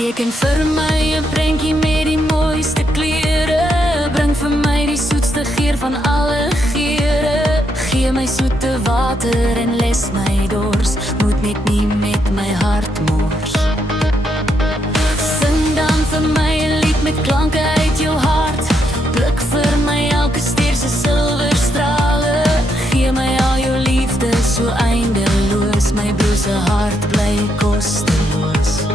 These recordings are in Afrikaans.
Teken vir my 'n prentjie met die mooiste kleure. Bring vir my die soetste geur van alle geure. Gee my soete water en les my dors. Moet net nie met my hart mors. Sing dan vir my 'n lied met klanke uit jou hart. Pluk vir my elke ster se silverstrale. Gee my al jou liefde so eindeloos. My brose hart bly kosteloos.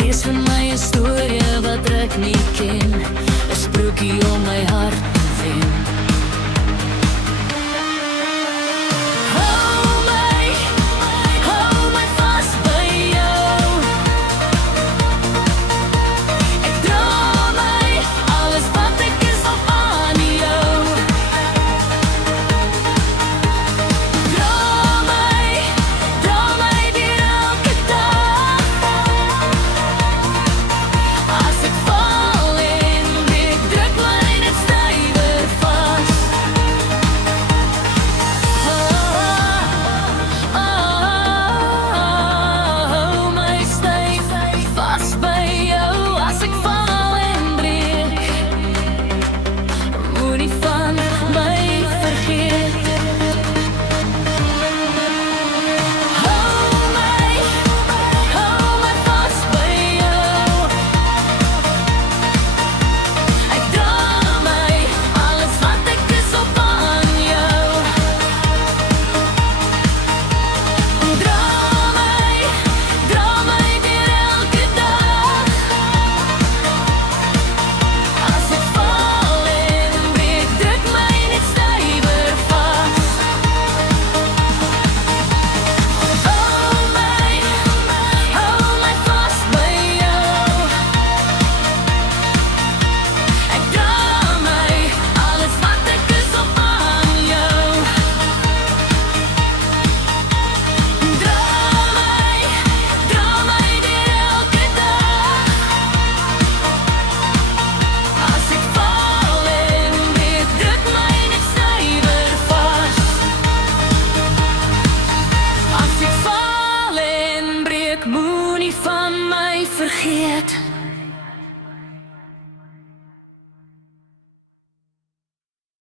Lees vir my 'n storie wat ek nie ken, 'n sprokie om my hart te wen. Hou my vas by jou. Ek dra my, alles wat ek is op aan jou. Dra my deur elke dag. Moenie van my vergeet.